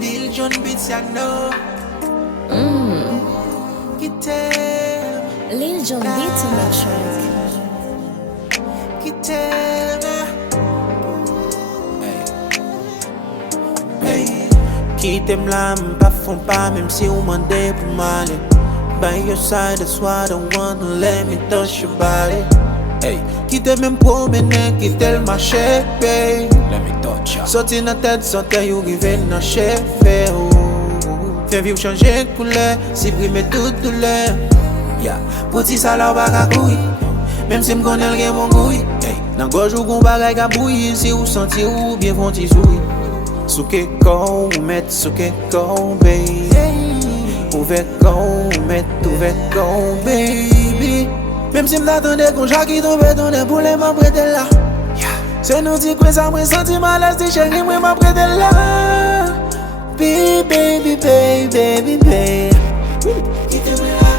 Liljohnbeatz, you know. Kitem Liljohnbeatz on the track. Kitem. Kitem la, m'pa fon pas, même si ou mande pou m'aller. By your side, that's why I don't wanna let me touch your body. Hey, Kitem me promene, Kitem la baby. Let me touch ya. Soti nan tête, sante you rive nan chefe. Fè viv chanje koulè, si prime tout douleur. Yeah, pouti sa la baka kouy. Même si m'konel gen mon gouy. Hey, nan goj ou gon bagay ka bouy. Si ou senti ou bien fon ti souy. Souke kon, mete, souke kon, baby. Ouve kon, mete, ouve kon, baby. Même si m'attendais qu'on chak qui tombe, tonne pour les m'en prêter là. C'est nous dit que ça m'a senti mal à ce chéri, moi m'en prêter là. Baby, baby, baby, baby, baby. Kitem la,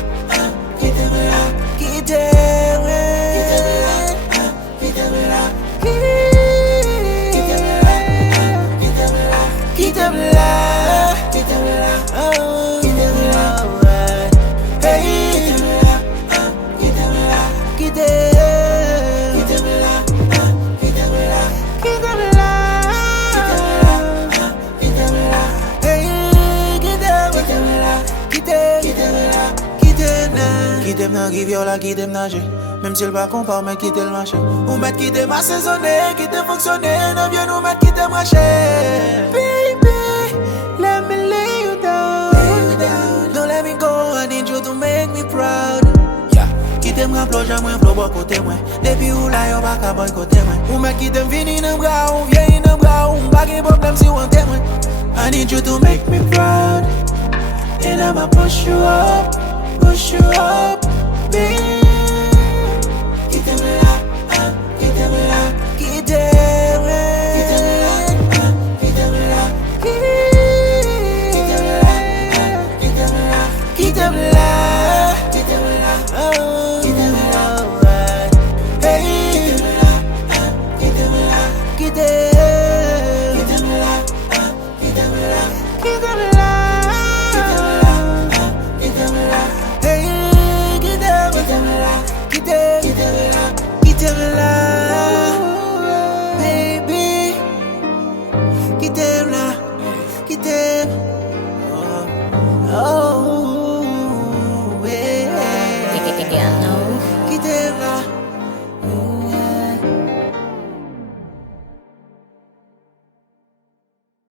kitem la, kitem la, kitem la, kitem la, kitem la, kitem la, kitem la, oh, kitem la, hey, kitem la, kitem la, kitem, kitem la, kitem la, kitem la. Kitem nan give la, Kitem nage. Même si le pas compare, mais Kitem le marché. Ou met Kitem assaisonné, Kitem fonctionné. Non viens nous mettre Kitem marché. Baby, let me lay you down. Don't let me go, I need you to make me proud. Yeah, Kitem rapplo jamais flow boy côté moi. Depuis ou là yo pas ka boy côté moi. Ou met Kitem fini nan bras, ou vieille nan bras, ou pas de problème si on t'aime. I need you to make me proud. And I'ma push you up, baby.